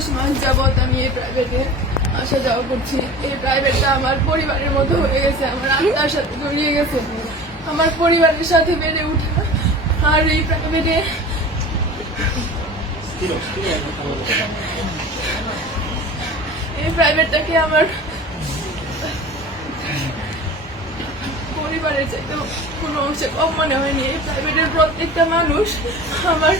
একুশ মাস আমি এই প্রাইভেটে আসা যাওয়া করছি। এই প্রাইভেটটা আমার পরিবারের মতো হয়ে গেছে, আমার আত্মার সাথে জড়িয়ে গেছে। আমার পরিবারের সাথে বেড়ে উঠা আর এই প্রাইভেটে এই প্রাইভেটটাকে আমার পরিবারের চাইতে কোনো অংশে কম মনে হয়নি। এই প্রাইভেটের প্রত্যেকটা মানুষ আমার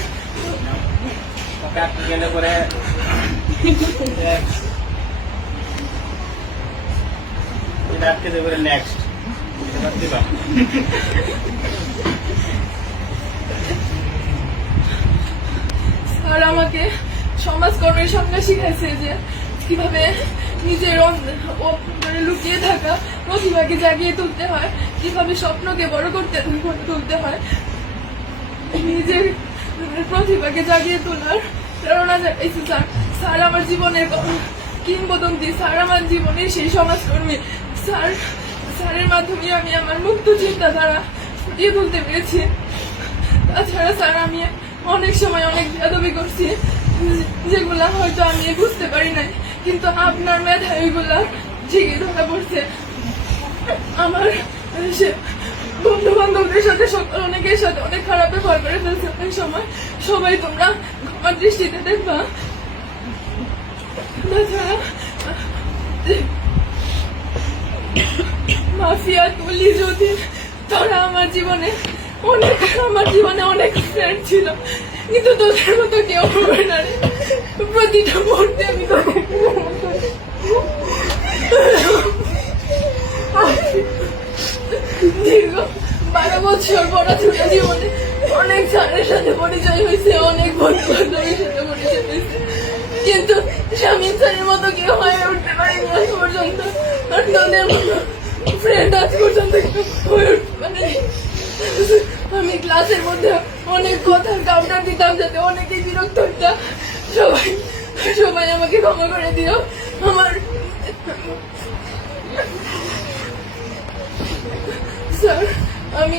স্যার আমাকে সমাজকর্মের সামনে শিখাইছে যে কীভাবে নিজের মানে লুকিয়ে থাকা প্রতিভাকে জাগিয়ে তুলতে হয়, কীভাবে স্বপ্নকে বড় করতে তুলতে হয়, নিজের প্রতিভাকে জাগিয়ে তোলার প্রেরণা স্যার স্যার আমার জীবনের কিংবদন্তি, স্যার আমার জীবনের সেই সমাজকর্মী। স্যার, স্যারের মাধ্যমে আমি আমার মুক্ত চিন্তাধারা ফুটিয়ে তুলতে পেরেছি। তাছাড়া স্যার, আমি অনেক সময় অনেক বেদবি করছি, যেগুলা হয়তো আমি বুঝতে পারি নাই, কিন্তু আপনার মেধা ওইগুলা ঠিকই ধরা পড়ছে। আমার বন্ধু বান্ধবদের সাথে সকল অনেকের সাথে অনেক খারাপ ব্যবহার করে ফেলছে। অনেক সময় সবাই তোমরা আমার দৃষ্টিতে দেখবা মাফিয়া তুলি যদি তোরা আমার জীবনে, অনেক আমার জীবনে অনেক ফ্রেন্ড ছিল, কিন্তু তোদের মতো কেউ হবে না রে। প্রতিটা মুহূর্তে আমি দীর্ঘ বারো বছর পড়াশোনা জীবনে। অনেক স্যারের সাথে পরিচয় হয়েছে, অনেক বন্ধু বান্ধবের সাথে পরিচয় হয়েছে। কিন্তু স্বামী স্যারের মতো কেউ হয়ে উঠতে পারেনি আজ পর্যন্ত। আর তোদের ফ্রেন্ড আজ পর্যন্ত হয়ে উঠতে পারেনি। আমি ক্লাসের মধ্যে অনেক কথার কাউন্টার দিতাম যাতে অনেকেই বিরক্ত হইতাম সবাই সবাই আমাকে ক্ষমা করে দিও। আমার স্যার, আমি